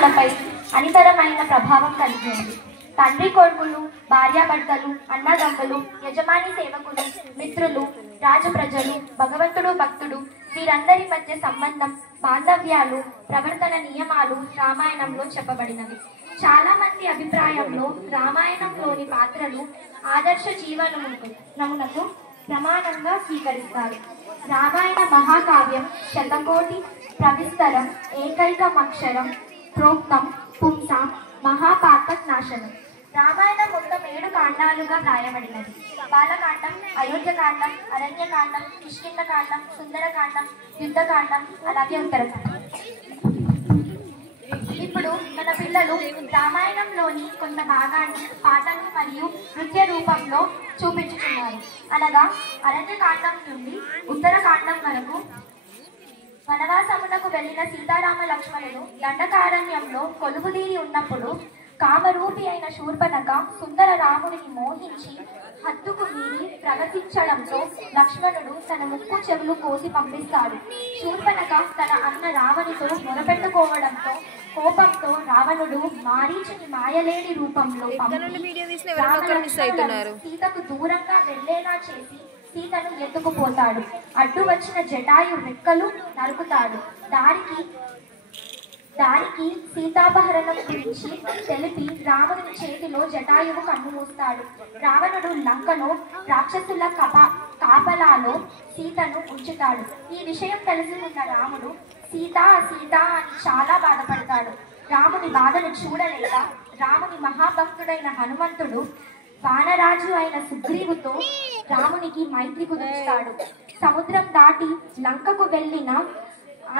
జీవితాలపై అనితరమైన ప్రభావం కలిగింది. తండ్రి కొడుకులు, భార్యాభర్తలు, అన్నదమ్ములు, యజమాని సేవకులు, మిత్రులు, రాజప్రజలు, భగవంతుడు భక్తుడు వీరందరి మధ్య సంబంధం, బాంధవ్యాలు, ప్రవర్తన నియమాలు రామాయణంలో చెప్పబడినవి. చాలా మంది అభిప్రాయంలో రామాయణంలోని పాత్రలు ఆదర్శ జీవనమునకు ప్రమాణంగా స్వీకరిస్తారు. రామాయణ మహాకావ్యం శతకోటి ప్రవిస్తరం ఏకైకమక్షరం ప్రోక్తం పుంసాం మహాపాతక్ నాశనం. రామాయణం మొత్తం 7 కాండాలుగా వ్రాయబడినది. బాలకాండం, అయోధ్యకాండం, అరణ్యకాండం, కిష్కింధకాండం, సుందరకాండం, యుద్ధకాండం, అలాగే ఉత్తరకాండం. ఇప్పుడు మన పిల్లలు రామాయణంలోని కొంత భాగాన్ని పాటలు మరియు నృత్య రూపంలో చూపించుతున్నారు. అనగా అరణ్యకాండం నుండి ఉత్తరకాండం వరకు వనవాసమునకు వెళ్లిన సీతారామ లక్ష్మణులు దండకారణ్యంలో కొలువుదీరి ఉన్నప్పుడు కామరూపి అయిన శూర్పణఖ సుందర రాముడిని మోహించి హద్దుకు మీరి ప్రవర్తించడంతో లక్ష్మణుడు తన ముక్కు చెవులు కోసి పంపిస్తాడు. శూర్పణఖ తన అన్న రావణుడితో మొరపెట్టుకోవడంతో కోపంతో రావణుడు మారీచుని మాయలేడి రూపంలో సీతకు దూరంగా వెళ్లేలా చేసి సీతను ఎత్తుకుపోతాడు. అడ్డు వచ్చిన జటాయు రెక్కలు నరుకుతాడు. దారికి సీతాపహరణం గురించి తెలిపి రావణుని చేతిలో జటాయువు కన్ను మూస్తాడు. రావణుడు లంకలో రాక్షసుల కాపలాలో సీతను ఉంచుతాడు. ఈ విషయం తెలుసుకున్న రాముడు సీత సీత అని చాలా బాధపడతాడు. రాముని బాధను చూడలేక రాముని మహాభక్తుడైన హనుమంతుడు వానరాజు అయిన సుగ్రీవుతో రామునికి మైత్రి కుదుర్చుతాడు. సముద్రం దాటి లంకకు వెళ్లిన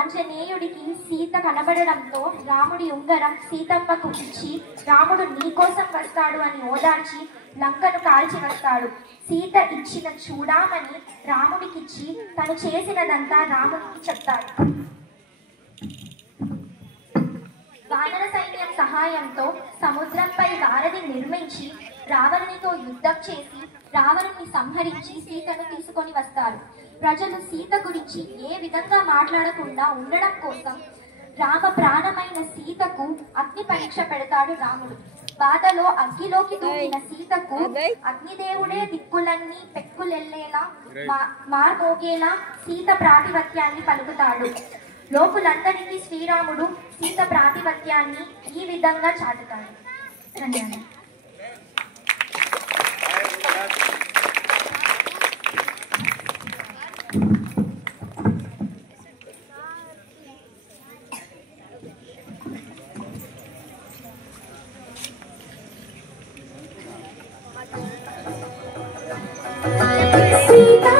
ఆంజనేయుడికి సీత కనబడడంతో రాముడి ఉంగరం సీతమ్మకు ఇచ్చి రాముడు నీకోసం వస్తాడు అని ఓదార్చి లంకను కాల్చి వస్తాడు. సీత ఇచ్చిన చూడామని రాముడికిచ్చి తను చేసినదంతా రాముడికి చెప్తాడు. వానర సైన్యం సహాయంతో సముద్రంపై వారధి నిర్మించి రావణునితో యుద్ధం చేసి రావణుని సంహరించి సీతను తీసుకొని వస్తారు. ప్రజలు సీత గురించి ఏ విధంగా మాట్లాడకుండా ఉండడం కోసం రామ ప్రాణమైన సీతకు అగ్ని పరీక్ష పెడతాడు రాముడు. బాధలో అగ్నిలోకి దూకిన సీతకు అగ్నిదేవుడే దిక్కులన్నీ పెక్కులెల్లేలా మార్మోగేలా సీత ప్రాతిపత్యాన్ని పలుకుతాడు. లోకులందరికీ శ్రీరాముడు సీత ప్రాతిపత్యాన్ని ఈ విధంగా చాటుతాడు. ధన్యవాదాలు. Sita